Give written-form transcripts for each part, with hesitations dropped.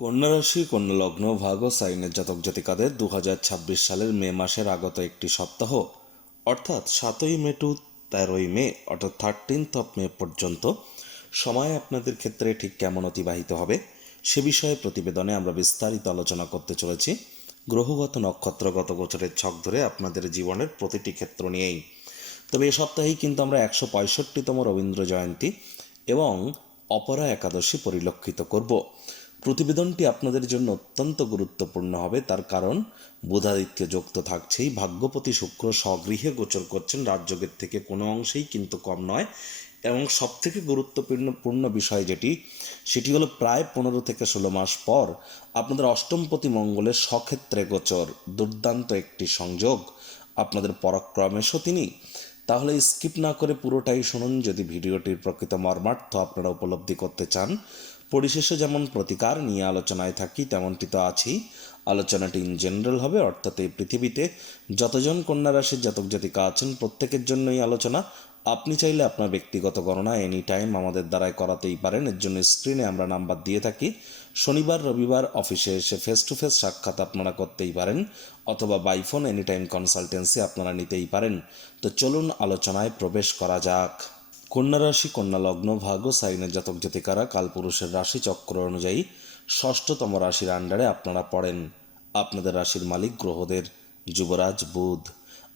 কন্যা রাশি, কন্যা লগ্ন, ভাগ ও সাইনের জাতক জাতিকাদের 2026 সালের মে মাসের আগত একটি সপ্তাহ অর্থাৎ 7ই মে টু 13ই মে অর্থাৎ 13th of মে পর্যন্ত সময় আপনাদের ক্ষেত্রে ঠিক কেমন অতিবাহিত হবে সে বিষয়ে প্রতিবেদনে আমরা বিস্তারিত আলোচনা করতে চলেছি। গ্রহগত নক্ষত্রগত গোচরের ছক ধরে আপনাদের জীবনের প্রতিটি ক্ষেত্র নিয়েই। তবে এ সপ্তাহেই কিন্তু আমরা 165তম রবীন্দ্র জয়ন্তী এবং অপরা একাদশী পরিলক্ষিত করব। প্রতিবেদনটি আপনাদের জন্য অত্যন্ত গুরুত্বপূর্ণ হবে, তার কারণ বুধাদিত্য যোগ তো থাকছেই, ভাগ্যপতি শুক্র স্বগৃহে গোচর করছেন, রাজযোগের থেকে কোনো অংশেই কিন্তু কম নয়। এবং সবথেকে গুরুত্বপূর্ণ বিষয় সেটি হলো প্রায় 15 থেকে 16 মাস পর আপনাদের অষ্টমপতি মঙ্গলের স্বক্ষেত্রে গোচর, দুর্দান্ত একটি সংযোগ। আপনাদের পরাক্রমেশও তিনি। তাহলে স্কিপ না করে পুরোটাই শুনুন যদি ভিডিওটির প্রকৃত মর্মার্থ আপনারা উপলব্ধি করতে চান। পরিশেষে যেমন প্রতিকার নিয়ে আলোচনায় থাকি তেমনটি তো আছেই। আলোচনাটি ইন জেনারেল হবে, অর্থাৎ এই পৃথিবীতে যতজন কন্যা রাশির জাতক জাতিকা আছেন প্রত্যেকের জন্যই আলোচনা। আপনি চাইলে আপনার ব্যক্তিগত গণনা এনি টাইম আমাদের দ্বারাই করাতেই পারেন। এর জন্য স্ক্রিনে আমরা নাম্বার দিয়ে থাকি। শনিবার রবিবার অফিসে এসে ফেস টু ফেস সাক্ষাৎ আপনারা করতেই পারেন, অথবা by phone any time consultancy আপনারা নিতেই পারেন। তো চলুন আলোচনায় প্রবেশ করা যাক। কন্যা রাশি, কন্যা লগ্ন, ভাগ্য সাইনের জাতক জাতিকারা কালপুরুষের রাশি চক্র অনুযায়ী ষষ্ঠতম রাশির আন্ডারে আপনারা পড়েন। আপনাদের রাশির মালিক গ্রহদের যুবরাজ বুধ।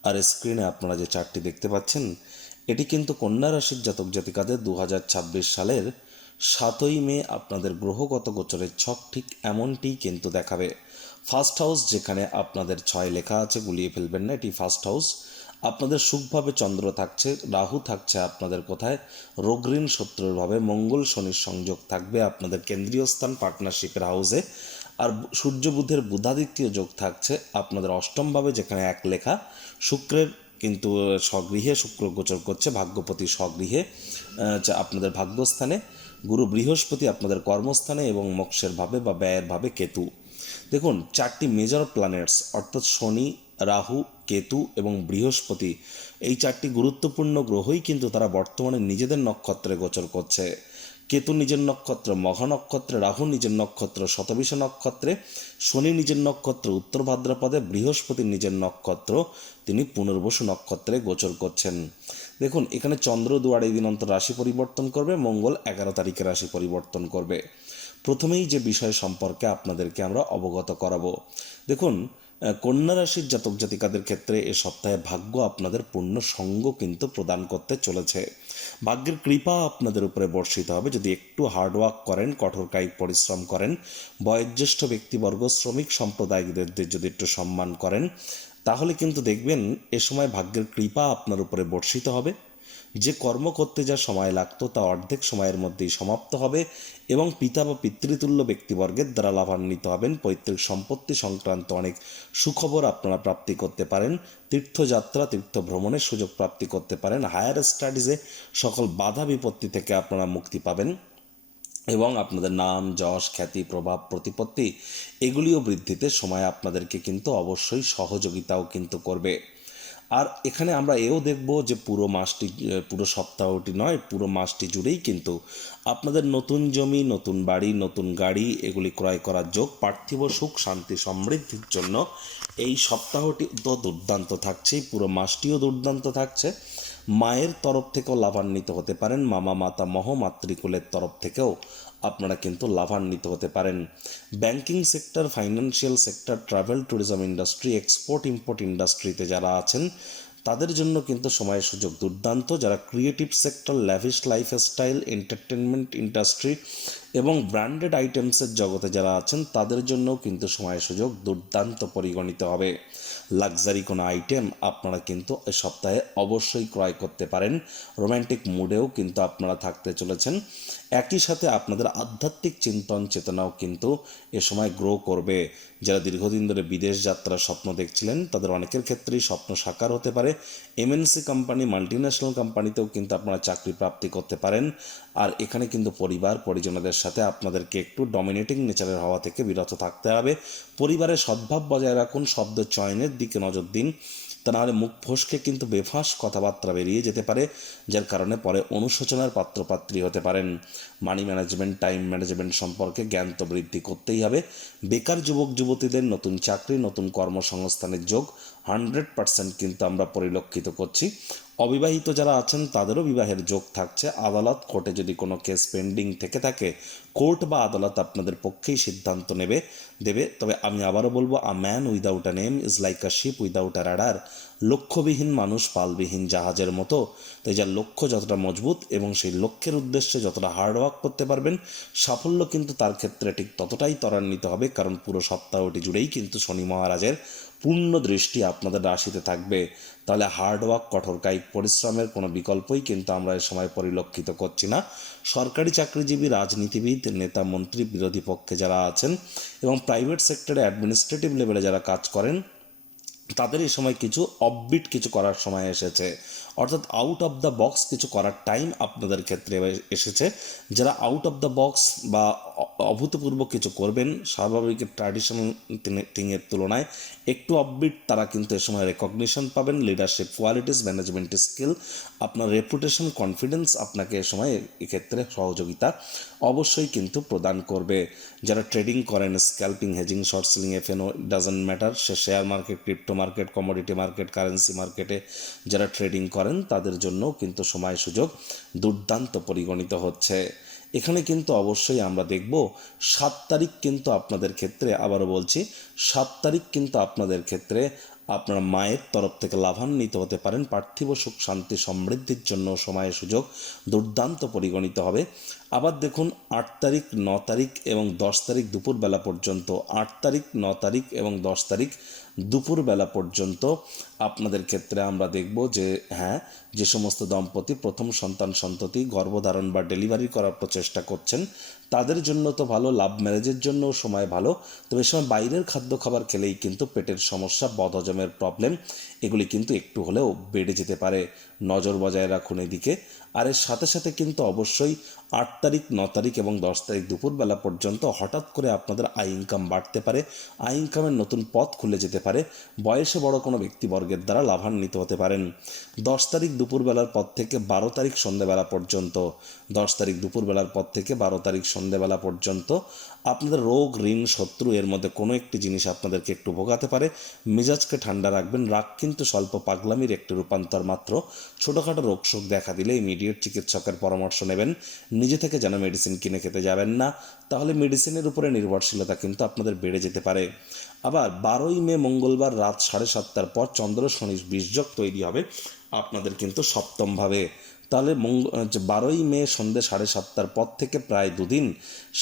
আর স্ক্রিনে আপনারা যে চার্টটি দেখতে পাচ্ছেন এটি কিন্তু কন্যা রাশির জাতক জাতিকাদের 2026 সালের 7ই মে আপনাদের গ্রহগত গোচরের ছক ঠিক এমনটিই কিন্তু দেখাবে। ফার্স্ট হাউস যেখানে আপনাদের 6 লেখা আছে, গুলিয়ে ফেলবেন না, এটি ফার্স্ট হাউস। আপনাদের সুখভাবে চন্দ্র থাকছে, রাহু থাকছে আপনাদের কোথায় রোগঋণ শত্রুর ভাবে, মঙ্গল শনির সংযোগ থাকবে আপনাদের কেন্দ্রীয় স্থান পার্টনারশিপের হাউসে। আর সূর্য বুধের বুধাদিত্য যোগ থাকছে আপনাদের অষ্টমভাবে, যেখানে এক লেখা। শুক্রের কিন্তু স্বগৃহে শুক্র গোচর করছে, ভাগ্যপতি স্বগৃহে আপনাদের ভাগ্যস্থানে, গুরু বৃহস্পতি আপনাদের কর্মস্থানে, এবং মোক্ষের ভাবে বা ব্যয়ের ভাবে কেতু। দেখুন, 4টি মেজর প্ল্যানেটস অর্থাৎ শনি, রাহু, কেতু এবং বৃহস্পতি, এই 4টি গুরুত্বপূর্ণ গ্রহই কিন্তু তারা বর্তমানে নিজেদের নক্ষত্রে গোচর করছে। কেতু নিজের নক্ষত্র মঘা নক্ষত্রে, রাহু নিজের নক্ষত্র শতবিষা নক্ষত্রে, শনি নিজের নক্ষত্র উত্তর ভাদ্রপদে, বৃহস্পতি নিজের নক্ষত্র তিনি পুনর্বসু নক্ষত্রে গোচর করছেন। দেখুন, এখানে চন্দ্র 2 দিন অন্তর রাশি পরিবর্তন করবে, মঙ্গল 11 তারিখে রাশি পরিবর্তন করবে। প্রথমেই যে বিষয় সম্পর্কে আপনাদেরকে আমরা অবগত করাবো, দেখুন, কন্যা রাশির জাতক জাতিকাদের ক্ষেত্রে এ সপ্তাহে ভাগ্য আপনাদের পূর্ণ সঙ্গ কিন্তু প্রদান করতে চলেছে। ভাগ্যের কৃপা আপনাদের উপরে বর্ষিত হবে যদি একটু হার্ডওয়ার্ক করেন, কঠোর কায়িক পরিশ্রম করেন, বয়োজ্যেষ্ঠ ব্যক্তিবর্গ, শ্রমিক সম্প্রদায়দের যদি একটু সম্মান করেন, তাহলে কিন্তু দেখবেন এ সময় ভাগ্যের কৃপা আপনার উপরে বর্ষিত হবে। যে কর্ম করতে যা সময় লাগতো তা অর্ধেক সময়ের মধ্যেই সমাপ্ত হবে, এবং পিতা বা পিতৃতুল্য ব্যক্তিবর্গের দ্বারা লাভান্বিত হবেন। পৈতৃক সম্পত্তি সংক্রান্ত অনেক সুখবর আপনারা প্রাপ্তি করতে পারেন। তীর্থযাত্রা, তীর্থ ভ্রমণের সুযোগ প্রাপ্তি করতে পারেন। হায়ার স্টাডিজে সকল বাধা বিপত্তি থেকে আপনারা মুক্তি পাবেন, এবং আপনাদের নাম, যশ, খ্যাতি, প্রভাব, প্রতিপত্তি এগুলিও বৃদ্ধিতে সময় আপনাদেরকে কিন্তু অবশ্যই সহযোগিতাও কিন্তু করবে। আর এখানে আমরা এও দেখব যে পুরো মাসটি, পুরো সপ্তাহটি নয়, পুরো মাসটি জুড়েই কিন্তু আপনাদের নতুন জমি, নতুন বাড়ি, নতুন গাড়ি এগুলি ক্রয় করার যোগ, পার্থিব সুখ, শান্তি, সমৃদ্ধির জন্য এই সপ্তাহটি তো দুর্দান্ত থাকছেই, পুরো মাসটিও দুর্দান্ত থাকছে। মায়ের তরফ থেকেও লাভান্বিত হতে পারেন, মামা, মাতামহ, মাতৃকুলের তরফ থেকেও আপনারা কিন্তু লাভান্বিত হতে পারেন। Banking sector, financial sector, travel tourism industry, export import ইন্ডাস্ট্রিতে যারা আছেন তাদের জন্য কিন্তু সময়ের সুযোগ দুর্দান্ত। যারা creative sector, lavish lifestyle, entertainment industry এবং ব্র্যান্ডেড আইটেমসের জগতে যারা আছেন তাদের জন্যও কিন্তু সময়ের সুযোগ দুর্দান্ত পরিগণিত হবে। লাক্সারি কোনো আইটেম আপনারা কিন্তু এই সপ্তাহে অবশ্যই ক্রয় করতে পারেন। রোম্যান্টিক মুডেও কিন্তু আপনারা থাকতে চলেছেন। একই সাথে আপনাদের আধ্যাত্মিক চিন্তন চেতনাও কিন্তু এ সময় গ্রো করবে। যারা দীর্ঘদিন ধরে বিদেশ যাত্রার স্বপ্ন দেখছিলেন তাদের অনেকের ক্ষেত্রেই স্বপ্ন সাকার হতে পারে। এমএনসি কোম্পানি, মাল্টিন্যাশনাল কোম্পানিতেও কিন্তু আপনারা চাকরি প্রাপ্তি করতে পারেন। আর এখানে কিন্তু পরিবার পরিজনদের সাথে আপনাদেরকে একটু ডমিনেটিং নেচারের হওয়া থেকে বিরত থাকতে হবে। পরিবারের সদ্ভাব বজায় রাখুন, শব্দ চয়নের দিকে নজর দিন। তা নাহলে মুখ ফসকে কিন্তু বেফাঁস কথাবার্তা বেরিয়ে যেতে পারে, যার কারণে পরে অনুশোচনার পাত্রপাত্রী হতে পারেন। মানি ম্যানেজমেন্ট, টাইম ম্যানেজমেন্ট সম্পর্কে জ্ঞান তো বৃদ্ধি করতেই হবে। বেকার যুবক যুবতীদের নতুন চাকরি, নতুন কর্মসংস্থানের যোগ 100% কিন্তু আমরা পরিলক্ষিত করছি। অবিবাহিত যারা আছেন তাদেরও বিবাহের যোগ থাকছে। আদালত, কোর্টে যদি কোনো কেস পেন্ডিং থেকে থাকে, কোর্ট বা আদালত আপনাদের পক্ষেই সিদ্ধান্ত দেবে। তবে আমি আবারও বলবো, a man without a name is like a ship without a rudder. লক্ষ্যবিহীন মানুষ পালবিহীন জাহাজের মতো। তাই যার লক্ষ্য যতটা মজবুত এবং সেই লক্ষ্যের উদ্দেশ্যে যতটা হার্ডওয়ার্ক করতে পারবেন, সাফল্য কিন্তু তার ক্ষেত্রে ঠিক ততটাই ত্বরান্বিত হবে। কারণ পুরো সপ্তাহটি জুড়েই কিন্তু শনি মহারাজের পূর্ণ দৃষ্টি আপনাদের রাশিতে থাকবে। তাহলে হার্ডওয়ার্ক, কঠোর কায়িক পরিশ্রমের কোনো বিকল্পই কিন্তু আমরা এ সময় পরিলক্ষিত করছি না। সরকারি চাকরিজীবী, রাজনীতিবিদ, নেতা, মন্ত্রী, বিরোধী পক্ষে যারা আছেন এবং প্রাইভেট সেক্টরে অ্যাডমিনিস্ট্রেটিভ লেভেলে যারা কাজ করেন, তাদের এই সময় কিছু অফবিট কিছু করার সময় এসেছে। অর্থাৎ আউট অফ দ্য বক্স কিছু করার টাইম আপনাদের ক্ষেত্রে এসেছে। যারা আউট অফ দ্য বক্স বা অভূতপূর্ব কিছু করবেন, স্বাভাবিক ট্র্যাডিশনাল থিংয়ের তুলনায় একটু অফবিট, তারা কিন্তু এ সময় রেকগনিশন পাবেন। লিডারশিপ কোয়ালিটিস, ম্যানেজমেন্ট স্কিল, আপনার রেপুটেশন, কনফিডেন্স আপনাকে এ সময় এক্ষেত্রে সহযোগিতা অবশ্যই কিন্তু প্রদান করবে। যারা ট্রেডিং করেন, scalping, hedging, short selling, F&O, doesn't matter, say share market, crypto market, commodity market, currency মার্কেটে যারা ট্রেডিং করেন, তাদের জন্যও কিন্তু সময় সুযোগ দুর্দান্ত পরিগণিত হচ্ছে। এখানে কিন্তু অবশ্যই আমরা দেখব 7 তারিখ কিন্তু আপনাদের ক্ষেত্রে, আবারও বলছি 7 তারিখ কিন্তু আপনাদের ক্ষেত্রে আপনার মায়ের তরফ থেকে লাভান্বিত হতে পারেন। পার্থিব সুখ, শান্তি, সমৃদ্ধির জন্য সময়ের সুযোগ দুর্দান্ত পরিগণিত হবে। আবার দেখুন 8 তারিখ, 9 তারিখ এবং 10 তারিখ দুপুরবেলা পর্যন্ত, 8 তারিখ, 9 তারিখ এবং 10 তারিখ দুপুরবেলা পর্যন্ত আপনাদের ক্ষেত্রে আমরা দেখব যে হ্যাঁ, যে সমস্ত দম্পতি প্রথম সন্ততি গর্ভধারণ বা ডেলিভারি করার প্রচেষ্টা করছেন, তাদের জন্য তো ভালো, লাভ ম্যারেজের জন্যও সময় ভালো। তবে এ সময় বাইরের খাদ্য খাবার খেলেই কিন্তু পেটের সমস্যা, বদহজমের প্রবলেম, এগুলি কিন্তু একটু হলেও বেড়ে যেতে পারে। নজর বজায় রাখুন এদিকে। আর এর সাথে সাথে কিন্তু অবশ্যই 8 তারিখ, 9 তারিখ এবং 10 তারিখ দুপুরবেলা পর্যন্ত হঠাৎ করে আপনাদের আয় ইনকাম বাড়তে পারে। আয় ইনকামের নতুন পথ খুলে যেতে পারে। বয়সে বড় কোনো ব্যক্তিবর্গের দ্বারা লাভান্বিত হতে পারেন। 10 তারিখ দুপুরবেলার পর থেকে 12 তারিখ সন্ধ্যেবেলা পর্যন্ত, 10 তারিখ দুপুরবেলার পর থেকে 12 তারিখ সন্ধ্যেবেলা পর্যন্ত আপনাদের রোগ, ঋণ, শত্রু এর মধ্যে কোনো একটি জিনিস আপনাদেরকে একটু ভোগাতে পারে। মেজাজকে ঠান্ডা রাখবেন। রাগ কিন্তু স্বল্প পাগলামির একটি রূপান্তর মাত্র। ছোটোখাটো রোগ শোক দেখা দিলে ইমিডিয়েট চিকিৎসকের পরামর্শ নেবেন। নিজে থেকে যেন মেডিসিন কিনে খেতে যাবেন না, তাহলে মেডিসিনের উপরে নির্ভরশীলতা কিন্তু আপনাদের বেড়ে যেতে পারে। আবার 12ই মে মঙ্গলবার রাত 7:30টার পর চন্দ্র শনি বীর্যক তৈরি হবে আপনাদের কিন্তু সপ্তমভাবে। তাহলে 12ই মে সন্ধ্যে 7:30টার পর থেকে প্রায় 2 দিন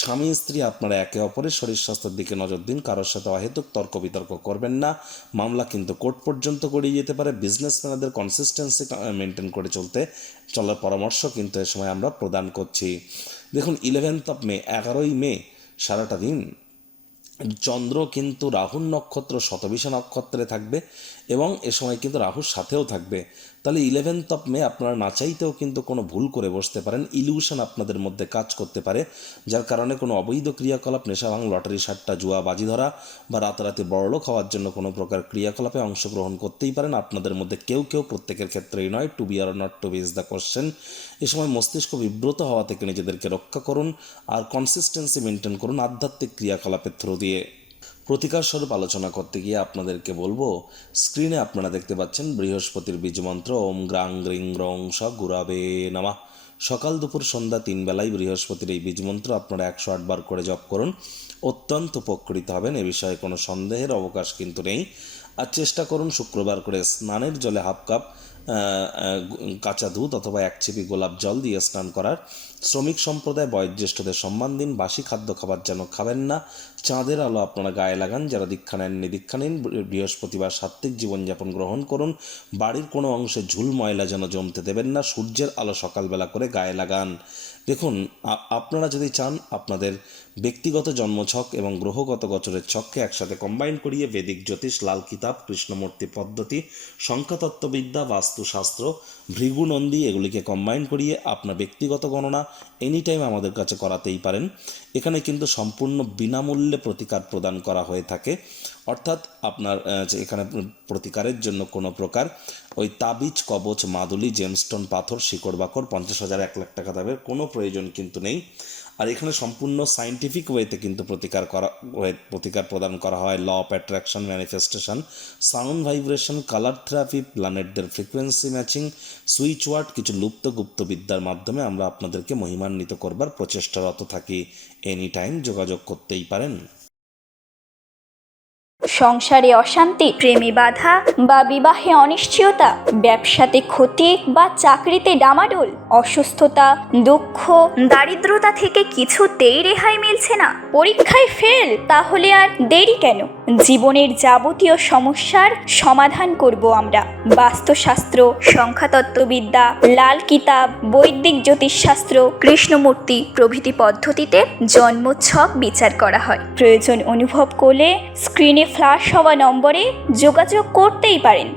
স্বামী স্ত্রী আপনারা একে অপরের শরীর স্বাস্থ্যের দিকে নজর দিন। কারোর সাথে অহেতুক তর্ক বিতর্ক করবেন না। মামলা কিন্তু কোর্ট পর্যন্ত গড়িয়ে যেতে পারে। বিজনেসম্যানদের কনসিস্টেন্সি মেনটেন করে চলার পরামর্শ কিন্তু এ সময় আমরা প্রদান করছি। দেখুন 11 মে, 11ই মে সারাটা দিন চন্দ্র কিন্তু রাহুর নক্ষত্র শতবিশা নক্ষত্রে থাকবে এবং এ সময় কিন্তু রাহুর সাথেও থাকবে। তাহলে 11 মে আপনারা না চাইতেও কিন্তু কোনো ভুল করে বসতে পারেন। ইলিউশন আপনাদের মধ্যে কাজ করতে পারে, যার কারণে কোনো অবৈধ ক্রিয়াকলাপ, নেশা ভাঙ, লটারি, সাট্টা, জুয়া, বাজি ধরা বা রাতারাতি বড়লোক হওয়ার জন্য কোনো প্রকার ক্রিয়াকলাপে অংশগ্রহণ করতেই পারেন। আপনাদের মধ্যে কেউ প্রত্যেকের ক্ষেত্রেই নয়, to be or not to be is the question. এ সময় মস্তিষ্ক বিব্রত হওয়া থেকে নিজেদেরকে রক্ষা করুন আর কনসিস্টেন্সি মেনটেন করুন আধ্যাত্মিক ক্রিয়াকলাপের থ্রু দিয়ে। প্রতিকার স্বরূপ আলোচনা করতে গিয়ে আপনাদেরকে বলবো, স্ক্রিনে আপনারা দেখতে পাচ্ছেন বৃহস্পতির বীজমন্ত্র ওম গ্রাং গ্রিং গ্রং স গুরাবে নমঃ। সকাল দুপুর সন্ধ্যা 3 বেলায় বৃহস্পতির এই বীজমন্ত্র আপনারা 108 বার করে জপ করুন। অত্যন্ত উপকৃত হবেন, এ বিষয়ে কোনো সন্দেহের অবকাশ কিন্তু নেই। আর চেষ্টা করুন শুক্রবার করে স্নানের জলে হাফ কাপ কাঁচা দুধ অথবা 1 ছিপি গোলাপ জল দিয়ে স্নান করার। শ্রমিক সম্প্রদায় বয়োজ্যেষ্ঠদের সম্মান দিন। বাসি খাদ্য খাবার যেন খাবেন না। চাঁদের আলো আপনারা গায়ে লাগান। যারা দীক্ষা নেননি দীক্ষা নিন। বৃহস্পতিবার সাত্ত্বিক জীবনযাপন গ্রহণ করুন। বাড়ির কোনো অংশে ঝুল ময়লা যেন জমতে দেবেন না। সূর্যের আলো সকালবেলা করে গায়ে লাগান। দেখুন আপনারা যদি চান আপনাদের ব্যক্তিগত জন্মছক এবং গ্রহগত গোচরের ছককে একসাথে কম্বাইন করিয়ে বেদিক জ্যোতিষ, লাল কিতাব, কৃষ্ণমূর্তি পদ্ধতি, সংখ্যাতত্ত্ববিদ্যা, বাস্তুশাস্ত্র, ভৃগুনন্দী এগুলিকে কম্বাইন করিয়ে আপনার ব্যক্তিগত গণনা এনি টাইম আমাদের কাছে করাতেই পারেন। এখানে কিন্তু সম্পূর্ণ বিনামূল্যে প্রতিকার প্রদান করা হয়ে থাকে। অর্থাৎ আপনার যে এখানে প্রতিকারের জন্য কোনো প্রকার ওই তাবিজ, কবচ, মাদুলি, জেমস্টোন, পাথর, শিকড় বাকড়, 50,000, 1,00,000 টাকা দামের কোনো প্রয়োজন কিন্তু নেই। আর এখানে সম্পূর্ণ সায়েন্টিফিক ওয়েতে কিন্তু প্রতিকার প্রদান করা হয়। Law of attraction, manifestation, sound vibration, colour therapy, প্ল্যানেটদের ফ্রিকোয়েন্সি ম্যাচিং, সুইচ ওয়ার্ড, কিছু লুপ্ত গুপ্তবিদ্যার মাধ্যমে আমরা আপনাদেরকে মহিমান্বিত করবার প্রচেষ্টারত থাকি। এনি টাইম যোগাযোগ করতেই পারেন। সংসারে অশান্তি, প্রেমে বাধা বা বিবাহে অনিশ্চয়তা, ব্যবসাতে ক্ষতি বা চাকরিতে ডামাডোল, অসুস্থতা, দুঃখ, দারিদ্রতা থেকে কিছুতেই রেহাই মিলছে না, পরীক্ষায় ফেল, তাহলে আর দেরি কেন? জীবনের যাবতীয় সমস্যার সমাধান করব আমরা। বাস্তুশাস্ত্র, সংখ্যাতত্ত্ববিদ্যা, লাল কিতাব, বৈদিক জ্যোতিষশাস্ত্র, কৃষ্ণমূর্তি প্রভৃতি পদ্ধতিতে জন্মছক বিচার করা হয়। প্রয়োজন অনুভব করলে স্ক্রিনে ফ্ল্যাশ হওয়া নম্বরে যোগাযোগ করতেই পারেন।